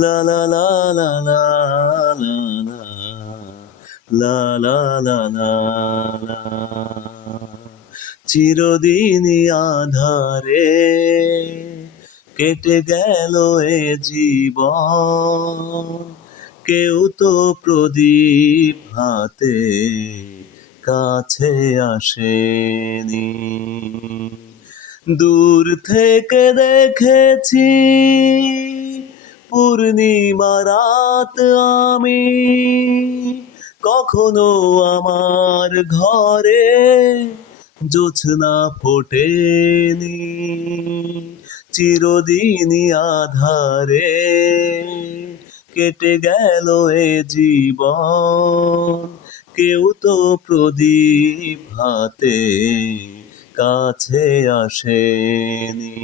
লা লা লা লা লা লা লা লা লা লা লা। চিরদিনই আঁধারে কেটে গেল এ জীবন, কেউ তো প্রদীপ হাতে কাছে আসেনি। দূর থেকে দেখেছি পূর্ণিমা রাত আমি, কখনো আমার ঘরে জোছনা ফোটেনি। চিরদিনই আঁধারে কেটে গেল এ জীবন, কেউ তো প্রদীপ হাতে কাছে আসেনি।